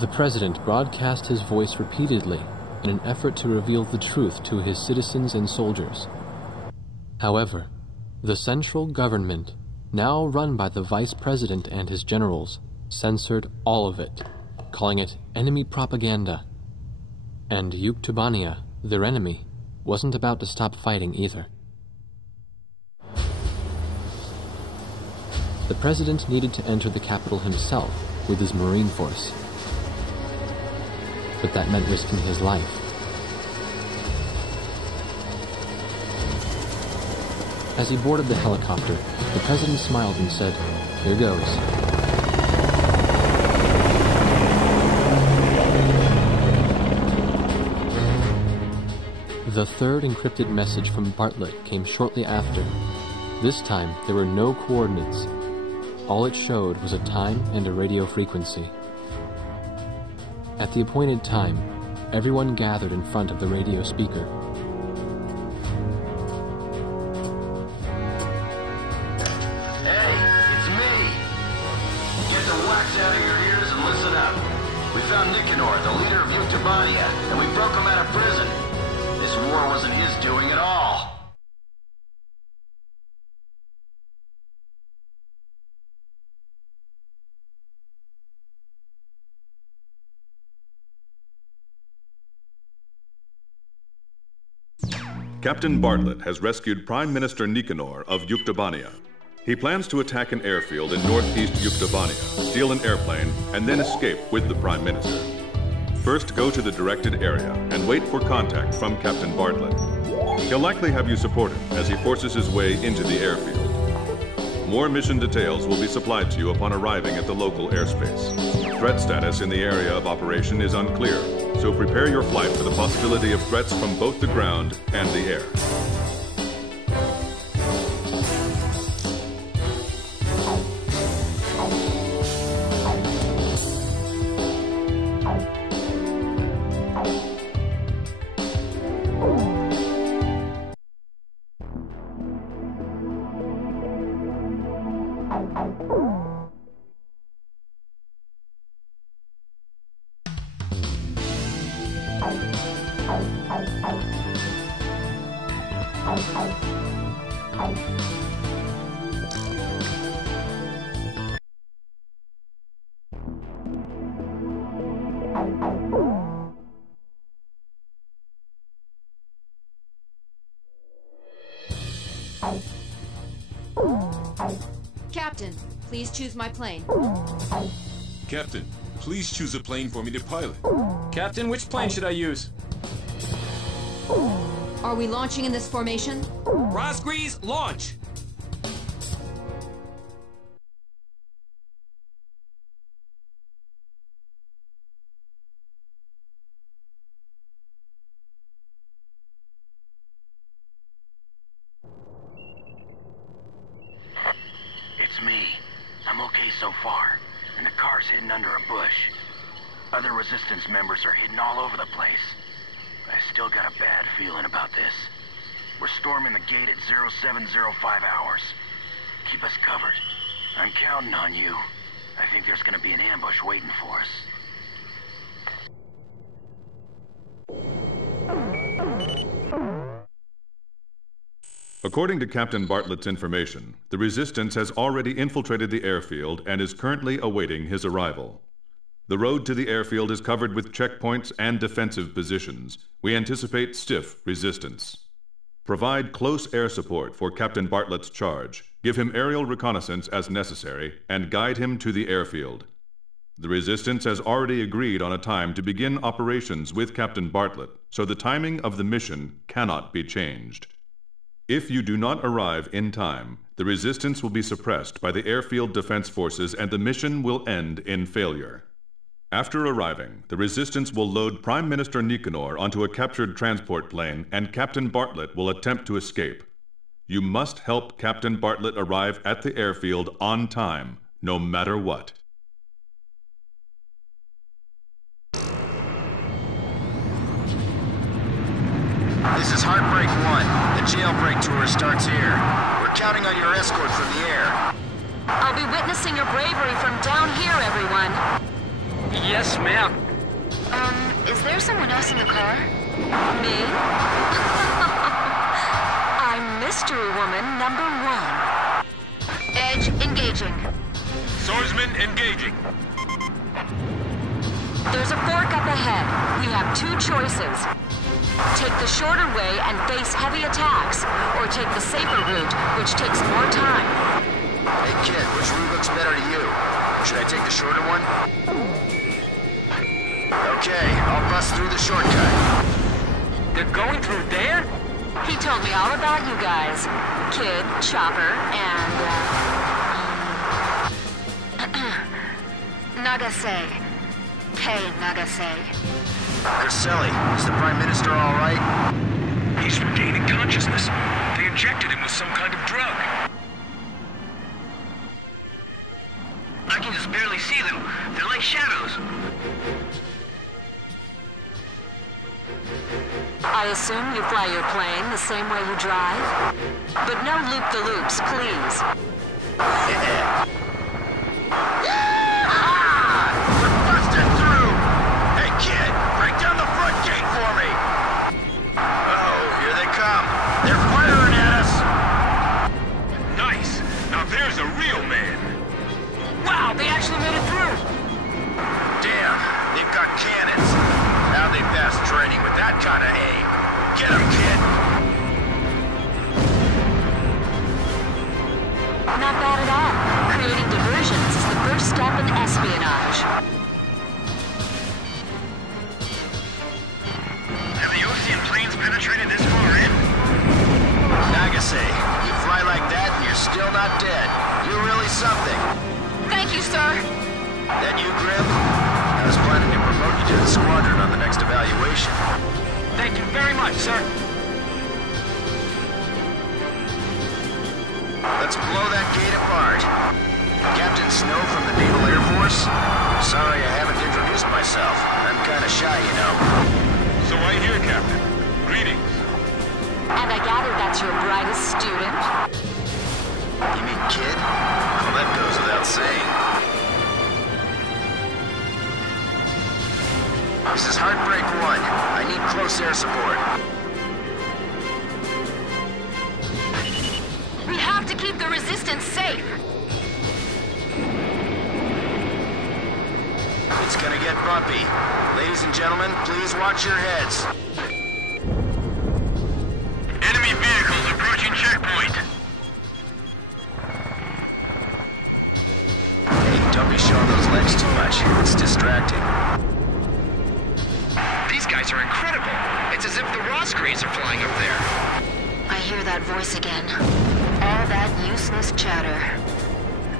The president broadcast his voice repeatedly in an effort to reveal the truth to his citizens and soldiers. However, the central government, now run by the vice president and his generals, censored all of it, calling it enemy propaganda. And Yuktubania, their enemy, wasn't about to stop fighting either. The president needed to enter the capital himself with his Marine force. But that meant risking his life. As he boarded the helicopter, the president smiled and said, "Here goes." The third encrypted message from Bartlett came shortly after. This time, there were no coordinates. All it showed was a time and a radio frequency. At the appointed time, everyone gathered in front of the radio speaker. Hey, it's me! Get the wax out of your ears and listen up. We found Nicanor, the leader of Yuktubania, and we broke him out of prison. This war wasn't his doing at all. Captain Bartlett has rescued Prime Minister Nicanor of Yuktubania. He plans to attack an airfield in northeast Yuktubania, steal an airplane, and then escape with the Prime Minister. First, go to the directed area and wait for contact from Captain Bartlett. He'll likely have you support him as he forces his way into the airfield. More mission details will be supplied to you upon arriving at the local airspace. Threat status in the area of operation is unclear, so prepare your flight for the possibility of threats from both the ground and the air. Captain, please choose my plane. Captain, please choose a plane for me to pilot. Captain, which plane should I use? Are we launching in this formation? Rosgrees, launch! It's me. I'm okay so far, and the car's hidden under a bush. Other resistance members are hidden all over the place. I still got a bad feeling about this. We're storming the gate at 0705 hours. Keep us covered. I'm counting on you. I think there's gonna be an ambush waiting for us. According to Captain Bartlett's information, the Resistance has already infiltrated the airfield and is currently awaiting his arrival. The road to the airfield is covered with checkpoints and defensive positions. We anticipate stiff resistance. Provide close air support for Captain Bartlett's charge, give him aerial reconnaissance as necessary, and guide him to the airfield. The Resistance has already agreed on a time to begin operations with Captain Bartlett, so the timing of the mission cannot be changed. If you do not arrive in time, the Resistance will be suppressed by the airfield defense forces and the mission will end in failure. After arriving, the Resistance will load Prime Minister Nicanor onto a captured transport plane and Captain Bartlett will attempt to escape. You must help Captain Bartlett arrive at the airfield on time, no matter what. This is Heartbreak 1. The jailbreak tour starts here. We're counting on your escort from the air. I'll be witnessing your bravery from down here, everyone. Yes, Yes, ma'am. Is there someone else in the car? Me? I'm Mystery Woman number 1. Edge engaging. Swordsman engaging. There's a fork up ahead. We have 2 choices. Take the shorter way and face heavy attacks, or take the safer route, which takes more time. Hey kid, which route looks better to you? Should I take the shorter one? Okay, I'll bust through the shortcut. They're going through there? He told me all about you guys. Kid, Chopper, and, Nagase. K. Nagase. Urselli, is the Prime Minister all right? He's regaining consciousness. They injected him with some kind of drug. I can just barely see them. They're like shadows. I assume you fly your plane the same way you drive? But no loop-the-loops, please. We're busting through! Hey kid, break down the front gate for me! Oh, here they come. They're firing at us! Nice. Now there's a real man. Wow, they actually made it through! Damn, they've got cannons. How they pass training with that kind of aim? Get 'em, kid! Not bad at all. Creating diversions is the first step in espionage. Have the Ocean planes penetrated this far in? Nagase, you fly like that and you're still not dead. You're really something. Thank you, sir. That you, Grim? I was planning to promote you to the squadron on the next evaluation. Thank you very much, sir. Let's blow that gate apart. Captain Snow from the Naval Air Force? Sorry I haven't introduced myself. I'm kinda shy, you know. So I hear, Captain. Greetings. And I gather that's your brightest student? You mean kid? Well, that goes without saying. This is Heartbreak 1. I need close air support. We have to keep the Resistance safe. It's gonna get bumpy. Ladies and gentlemen, please watch your heads. Enemy vehicles approaching checkpoint. Hey, don't be showing those legs too much. It's distracting. These guys are incredible. It's as if the Roscrees are flying up there. I hear that voice again. All that useless chatter.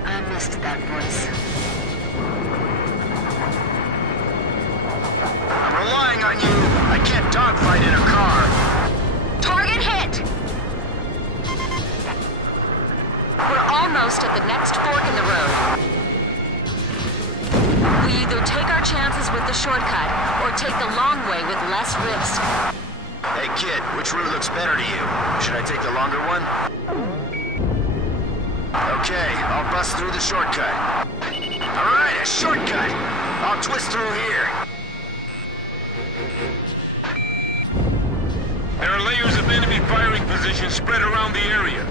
I missed that voice. I'm relying on you. I can't dogfight in a car. Target hit! We're almost at the next fork in the road. We either take our chances with the shortcut, or take the long way with less risk. Hey kid, which route looks better to you? Should I take the longer one? Okay, I'll bust through the shortcut. Alright, a shortcut! I'll twist through here. There are layers of enemy firing positions spread around the area.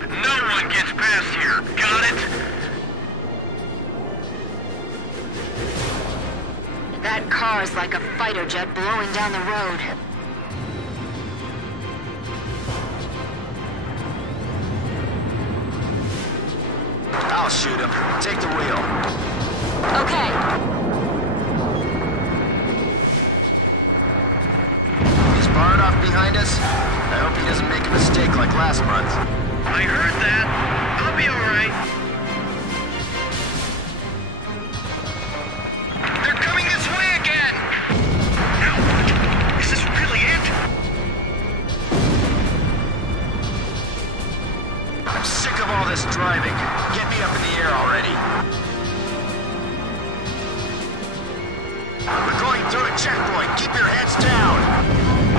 No one gets past here, got it? That car's like a fighter jet blowing down the road. I'll shoot him. Take the wheel. Okay. Is Barnoff behind us? I hope he doesn't make a mistake like last month. I heard that. I'll be alright. They're coming this way again! Now, is this really it? I'm sick of all this driving. Get me up in the air already. We're going through a checkpoint. Keep your heads down.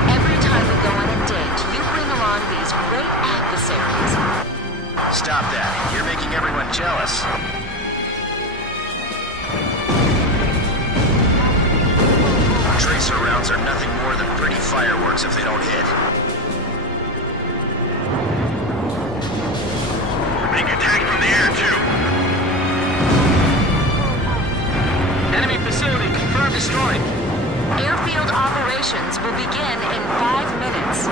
Every time we go on a date, you bring along these great adversaries. Stop that. You're making everyone jealous. laser rounds are nothing more than pretty fireworks if they don't hit. Being attacked from the air, too. Enemy facility confirmed destroyed. Airfield operations will begin in 5 minutes.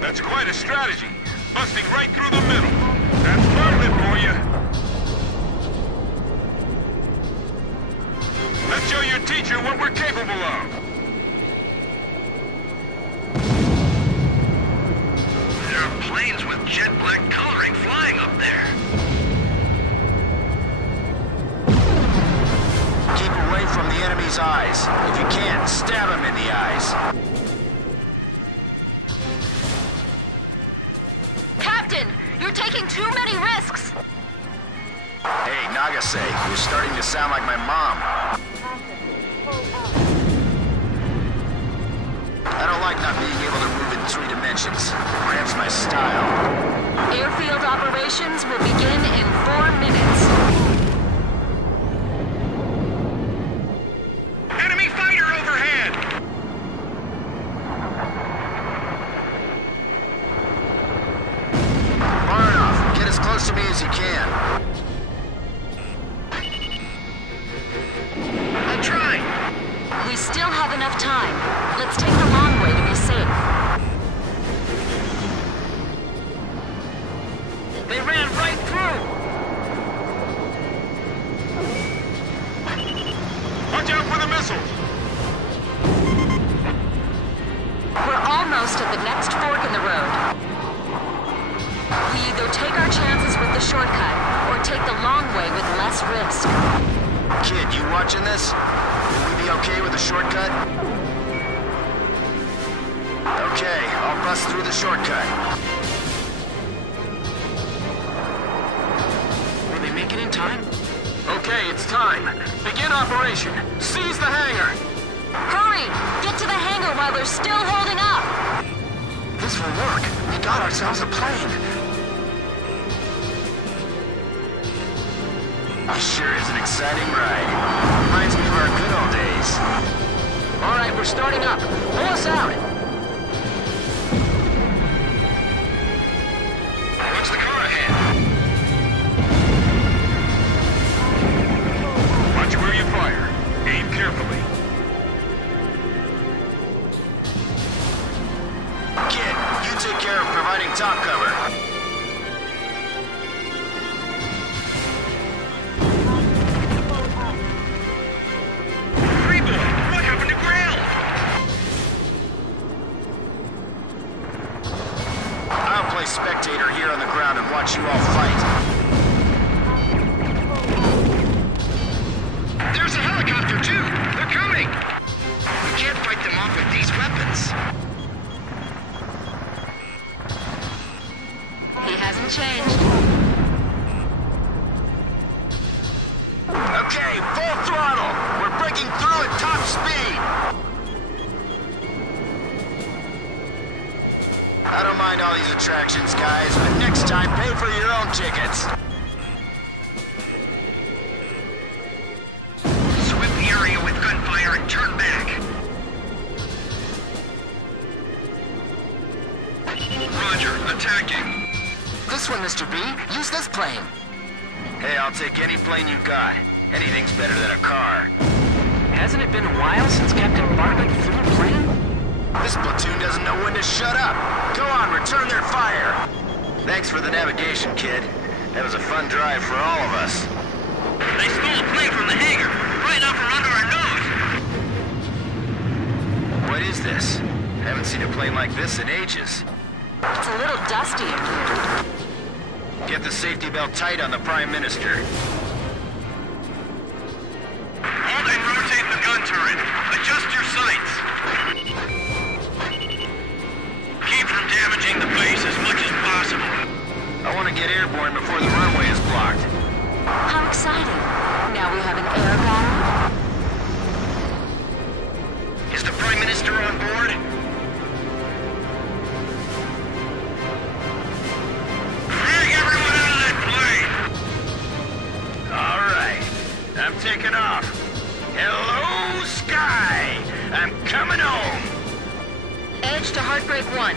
That's quite a strategy. Busting right through the middle. That's Bartlett for you. Let's show your teacher what we're capable of. There are planes with jet black coloring flying up there. Keep away from the enemy's eyes. If you can, stab him in the eyes. Captain, you're taking too many risks. Hey, Nagase, you're starting to sound like my mom. I don't like not being able to move in 3 dimensions. Cramps my style. Airfield operations will begin in 4 minutes. Enemy fighter overhead! Barnoff, get as close to me as you can. I'll try. We still have enough time. Let's take the long way to be safe. They ran right through. Watch out for the missiles. We're almost at the next fork in the road. We either take our chances with the shortcut, or take the long way with less risk. Kid, you watching this? Will we be okay with the shortcut? Okay, I'll bust through the shortcut. Will they make it in time? Okay, it's time. Begin operation. Seize the hangar. Hurry! Get to the hangar while they're still holding up! This will work. We got ourselves a plane. This sure is an exciting ride. Reminds me of our good old days. All right, we're starting up. Pull us out. Watch the car ahead. Watch where you fire. Aim carefully. Kid, you take care of providing top cover. What happened to Grail? I'll play spectator here on the ground and watch you all fight. There's a helicopter, too. They're coming. We can't fight them off with these weapons. He hasn't changed. Okay, full throttle. We're breaking through at top speed. I don't mind all these attractions, guys, but next time pay for your own tickets. Sweep the area with gunfire and turn back. Roger, attacking. This one, Mr. B. Use this plane. Hey, I'll take any plane you got. Anything's better than a car. Hasn't it been a while since Captain Bartlett flew a plane? This platoon doesn't know when to shut up. Go on, return their fire. Thanks for the navigation, kid. That was a fun drive for all of us. They stole a plane from the hangar, right out from under our nose. What is this? Haven't seen a plane like this in ages. It's a little dusty in here. Get the safety belt tight on the Prime Minister. Hold and rotate the gun turret. Adjust your sights. Keep from damaging the base as much as possible. I want to get airborne before the runway is blocked. How exciting. Now we have an air battle. Is the Prime Minister on board? Drag everyone out of that plane! Edge to Heartbreak 1.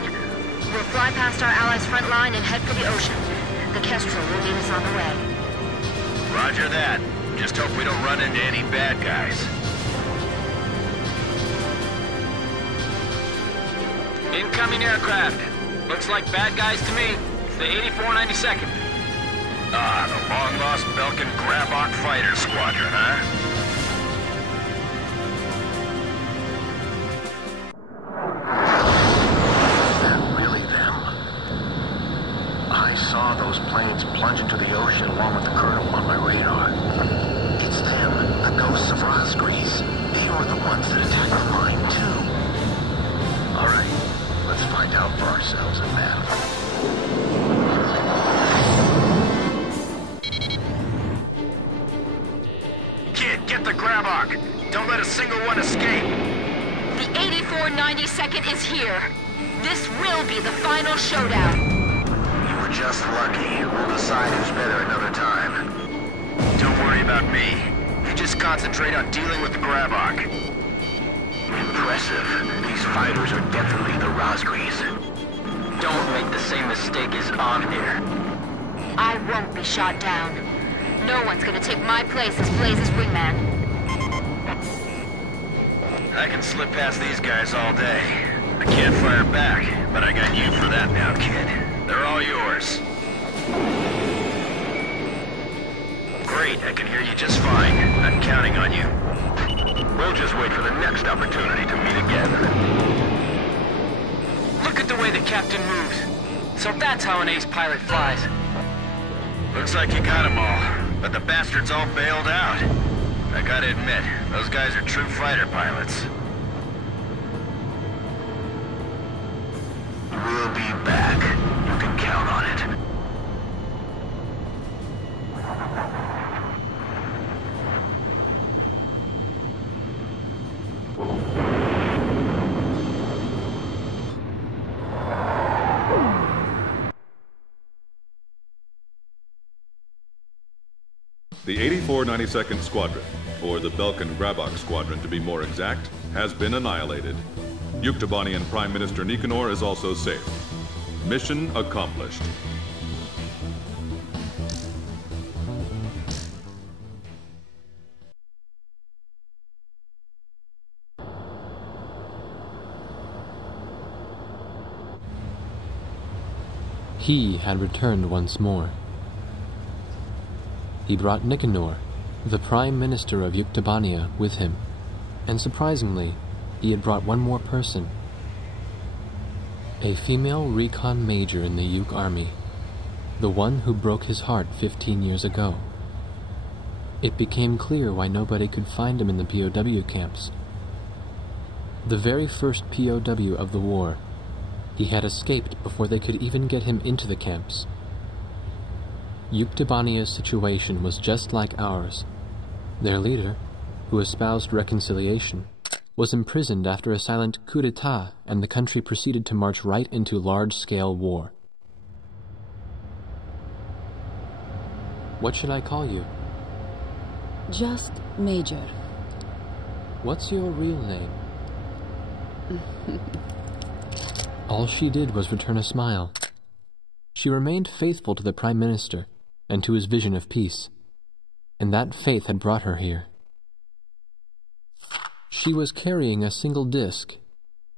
We'll fly past our allies' front line and head for the ocean. The Kestrel will meet us on the way. Roger that. Just hope we don't run into any bad guys. Incoming aircraft. Looks like bad guys to me. It's the 8492nd. Ah, the long-lost Belkan Grabok Fighter Squadron, huh? Is that really them? I saw those planes plunge into the ocean along with the Colonel on my radar. It's them, the ghosts of Rosgrease. They were the ones that attacked the mine, too. All right, let's find out for ourselves in battle. Kid, get the Grabok! Don't let a single one escape! The 8492nd is here. This will be the final showdown. You were just lucky. We'll decide who's better another time. Don't worry about me. You just concentrate on dealing with the Grabok. Impressive. These fighters are definitely the Rosgrease. Don't make the same mistake as on here. I won't be shot down. No one's gonna take my place as Blaze's wingman. I can slip past these guys all day. I can't fire back, but I got you for that now, kid. They're all yours. Great, I can hear you just fine. I'm counting on you. We'll just wait for the next opportunity to meet again. Look at the way the captain moves. So that's how an ace pilot flies. Looks like you got them all, but the bastards all bailed out. I gotta admit, those guys are true fighter pilots. We'll be back. You can count on it. The 8492nd Squadron, or the Belkan Grabok Squadron to be more exact, has been annihilated. Yuktobanian Prime Minister Nicanor is also safe. Mission accomplished. He had returned once more. He brought Nicanor, the Prime Minister of Yuktobania, with him, and surprisingly, he had brought one more person. A female recon major in the Yuk army, the one who broke his heart 15 years ago. It became clear why nobody could find him in the POW camps. The very first POW of the war, he had escaped before they could even get him into the camps. Yuktobania's situation was just like ours. Their leader, who espoused reconciliation, was imprisoned after a silent coup d'etat, and the country proceeded to march right into large-scale war. What should I call you? Just Major. What's your real name? All she did was return a smile. She remained faithful to the Prime Minister and to his vision of peace, and that faith had brought her here. She was carrying a single disc.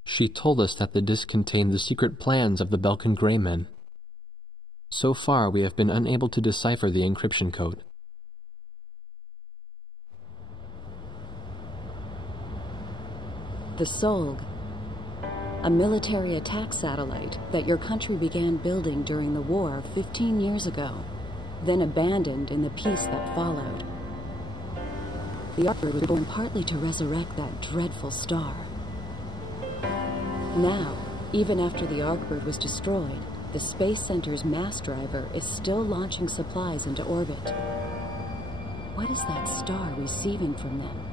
She told us that the disc contained the secret plans of the Belkan Grey Men. So far, we have been unable to decipher the encryption code. The Solg, a military attack satellite that your country began building during the war 15 years ago, then abandoned in the peace that followed. The Arkbird was born partly to resurrect that dreadful star. Now, even after the Arkbird was destroyed, the Space Center's mass driver is still launching supplies into orbit. What is that star receiving from them?